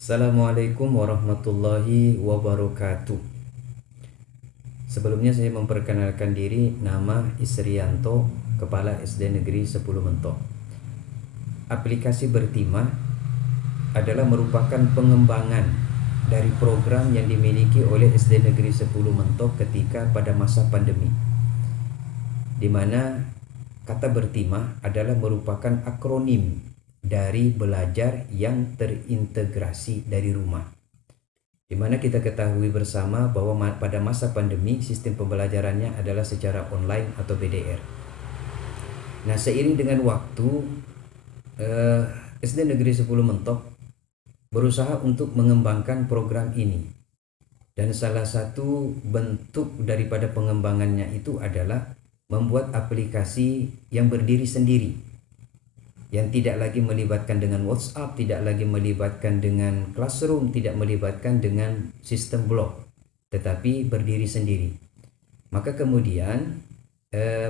Assalamualaikum warahmatullahi wabarakatuh. Sebelumnya saya memperkenalkan diri, nama Isrianto, Kepala SD Negeri 10 Mentok. Aplikasi Bertima adalah merupakan pengembangan dari program yang dimiliki oleh SD Negeri 10 Mentok ketika pada masa pandemi, di mana kata Bertima adalah merupakan akronim dari belajar yang terintegrasi dari rumah, di mana kita ketahui bersama bahwa pada masa pandemi sistem pembelajarannya adalah secara online atau BDR. Nah, seiring dengan waktu SD Negeri 10 Mentok berusaha untuk mengembangkan program ini, dan salah satu bentuk daripada pengembangannya itu adalah membuat aplikasi yang berdiri sendiri, yang tidak lagi melibatkan dengan WhatsApp, tidak lagi melibatkan dengan Classroom, tidak melibatkan dengan sistem blog, tetapi berdiri sendiri. Maka kemudian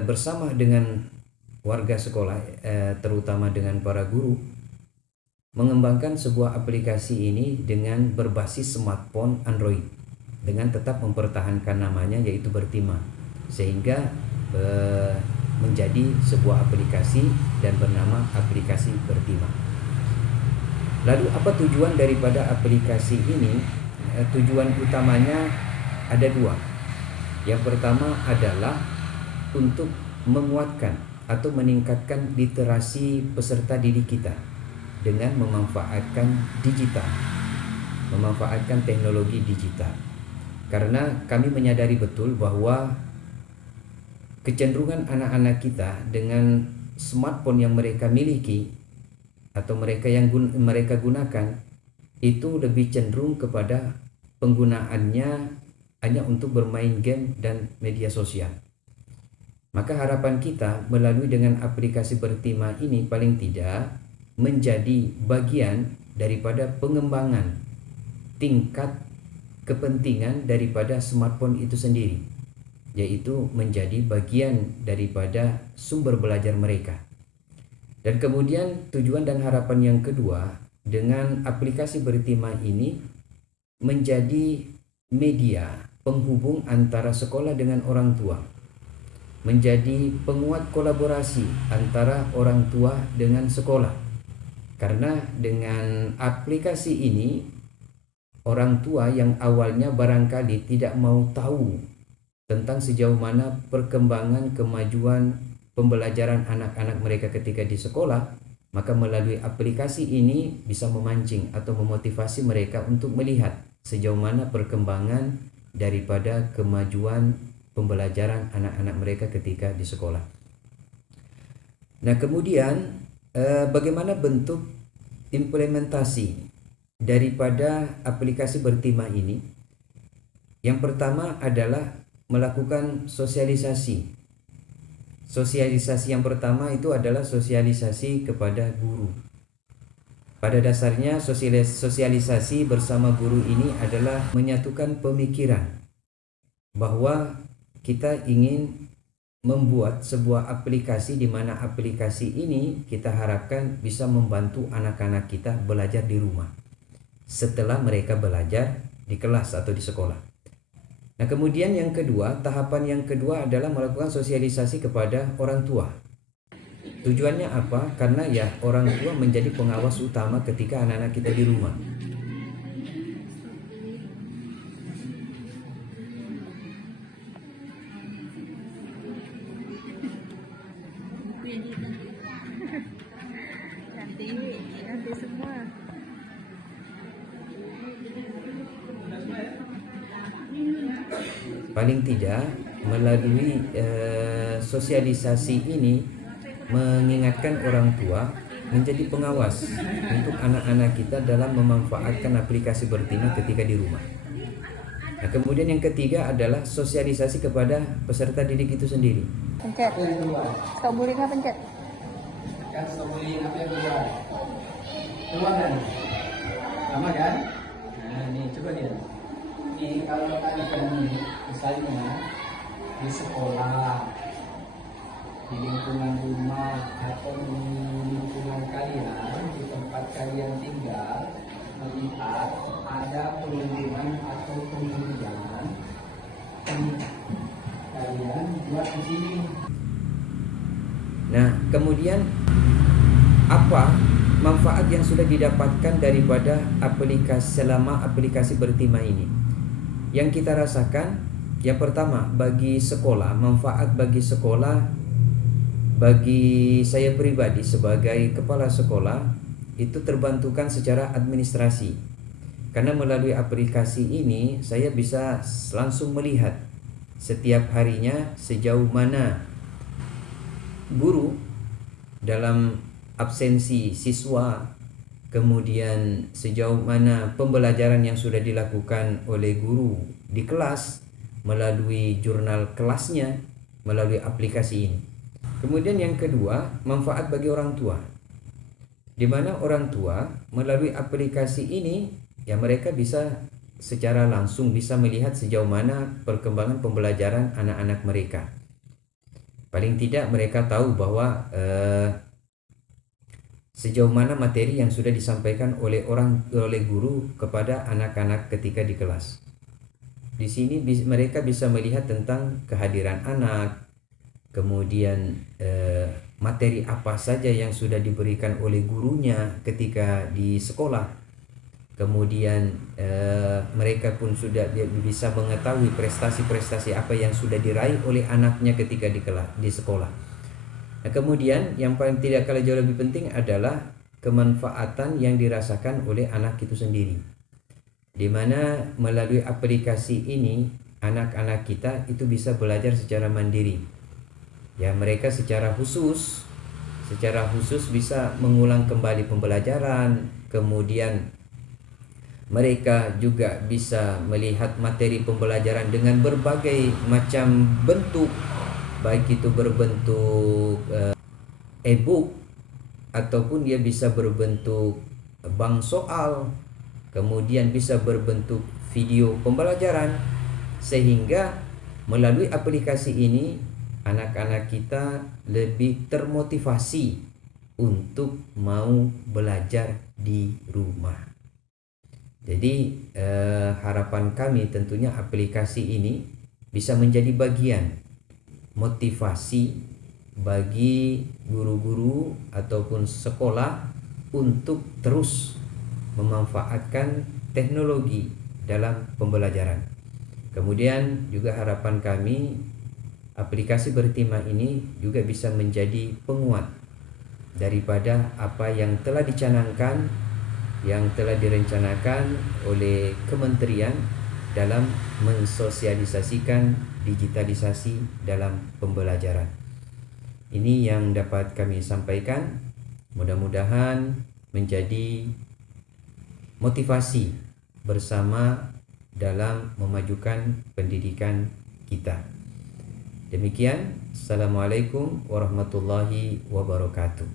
bersama dengan warga sekolah, terutama dengan para guru, mengembangkan sebuah aplikasi ini dengan berbasis smartphone Android, dengan tetap mempertahankan namanya yaitu Bertima, sehingga menjadi sebuah aplikasi dan bernama aplikasi Bertima. Lalu apa tujuan daripada aplikasi ini? Tujuan utamanya ada dua. Yang pertama adalah untuk menguatkan atau meningkatkan literasi peserta didik kita dengan memanfaatkan digital, memanfaatkan teknologi digital. Karena kami menyadari betul bahwa kecenderungan anak-anak kita dengan smartphone yang mereka miliki atau mereka gunakan itu lebih cenderung kepada penggunaannya hanya untuk bermain game dan media sosial. Maka harapan kita melalui dengan aplikasi Bertima ini paling tidak menjadi bagian daripada pengembangan tingkat kepentingan daripada smartphone itu sendiri, yaitu menjadi bagian daripada sumber belajar mereka. Dan kemudian tujuan dan harapan yang kedua, dengan aplikasi Bertima ini menjadi media penghubung antara sekolah dengan orang tua, menjadi penguat kolaborasi antara orang tua dengan sekolah. Karena dengan aplikasi ini, orang tua yang awalnya barangkali tidak mau tahu tentang sejauh mana perkembangan kemajuan pembelajaran anak-anak mereka ketika di sekolah, maka melalui aplikasi ini bisa memancing atau memotivasi mereka untuk melihat sejauh mana perkembangan daripada kemajuan pembelajaran anak-anak mereka ketika di sekolah. Nah, kemudian bagaimana bentuk implementasi daripada aplikasi Bertima ini? Yang pertama adalah melakukan sosialisasi. Sosialisasi yang pertama itu adalah sosialisasi kepada guru. Pada dasarnya sosialisasi bersama guru ini adalah menyatukan pemikiran bahwa kita ingin membuat sebuah aplikasi di mana aplikasi ini kita harapkan bisa membantu anak-anak kita belajar di rumah setelah mereka belajar di kelas atau di sekolah. Nah, kemudian yang kedua, tahapan yang kedua adalah melakukan sosialisasi kepada orang tua. Tujuannya apa? Karena ya orang tua menjadi pengawas utama ketika anak-anak kita di rumah. Nanti semua. Paling tidak melalui sosialisasi ini mengingatkan orang tua menjadi pengawas untuk anak-anak kita dalam memanfaatkan aplikasi Bertima ketika di rumah. Nah, kemudian yang ketiga adalah sosialisasi kepada peserta didik itu sendiri. Pencet. Strawberry nggak pencet? Kan strawberry apa yang keluar? Keluar kan? Sama kan? Nah, ini coba lihat. Ini kalau tadi kan misalnya di sekolah, di lingkungan rumah atau di lingkungan kalian, di tempat kalian tinggal, melihat ada perundingan atau pengundian yang kalian buat di sini. Nah, kemudian apa manfaat yang sudah didapatkan daripada selama aplikasi Bertima ini? Yang kita rasakan, yang pertama bagi sekolah, manfaat bagi sekolah, bagi saya pribadi sebagai kepala sekolah itu terbantukan secara administrasi. Karena melalui aplikasi ini saya bisa langsung melihat setiap harinya sejauh mana guru dalam absensi siswa, kemudian sejauh mana pembelajaran yang sudah dilakukan oleh guru di kelas melalui jurnal kelasnya melalui aplikasi ini. Kemudian yang kedua, manfaat bagi orang tua, di mana orang tua melalui aplikasi ini ya mereka bisa secara langsung bisa melihat sejauh mana perkembangan pembelajaran anak-anak mereka. Paling tidak mereka tahu bahwa sejauh mana materi yang sudah disampaikan oleh guru kepada anak-anak ketika di kelas. Di sini mereka bisa melihat tentang kehadiran anak, kemudian materi apa saja yang sudah diberikan oleh gurunya ketika di sekolah. Kemudian mereka pun sudah bisa mengetahui prestasi-prestasi apa yang sudah diraih oleh anaknya ketika di sekolah. Nah, kemudian yang paling tidak kalah jauh lebih penting adalah kemanfaatan yang dirasakan oleh anak itu sendiri, di mana melalui aplikasi ini anak-anak kita itu bisa belajar secara mandiri. Ya, mereka secara khusus bisa mengulang kembali pembelajaran, kemudian mereka juga bisa melihat materi pembelajaran dengan berbagai macam bentuk, baik itu berbentuk e-book ataupun dia bisa berbentuk bank soal, kemudian bisa berbentuk video pembelajaran, sehingga melalui aplikasi ini anak-anak kita lebih termotivasi untuk mau belajar di rumah. Jadi harapan kami tentunya aplikasi ini bisa menjadi bagian motivasi bagi guru-guru ataupun sekolah untuk terus memanfaatkan teknologi dalam pembelajaran. Kemudian juga harapan kami aplikasi Bertima ini juga bisa menjadi penguat daripada apa yang telah dicanangkan, yang telah direncanakan oleh kementerian dalam mensosialisasikan digitalisasi dalam pembelajaran. Ini yang dapat kami sampaikan, mudah-mudahan menjadi motivasi bersama dalam memajukan pendidikan kita. Demikian, Assalamualaikum warahmatullahi wabarakatuh.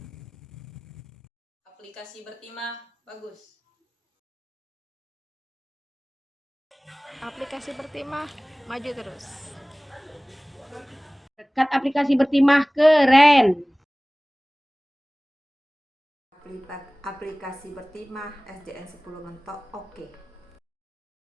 Aplikasi Bertima bagus. Aplikasi Bertima maju terus. Dekat aplikasi Bertima keren. Aplikasi Bertima SDN 10 Mentok oke.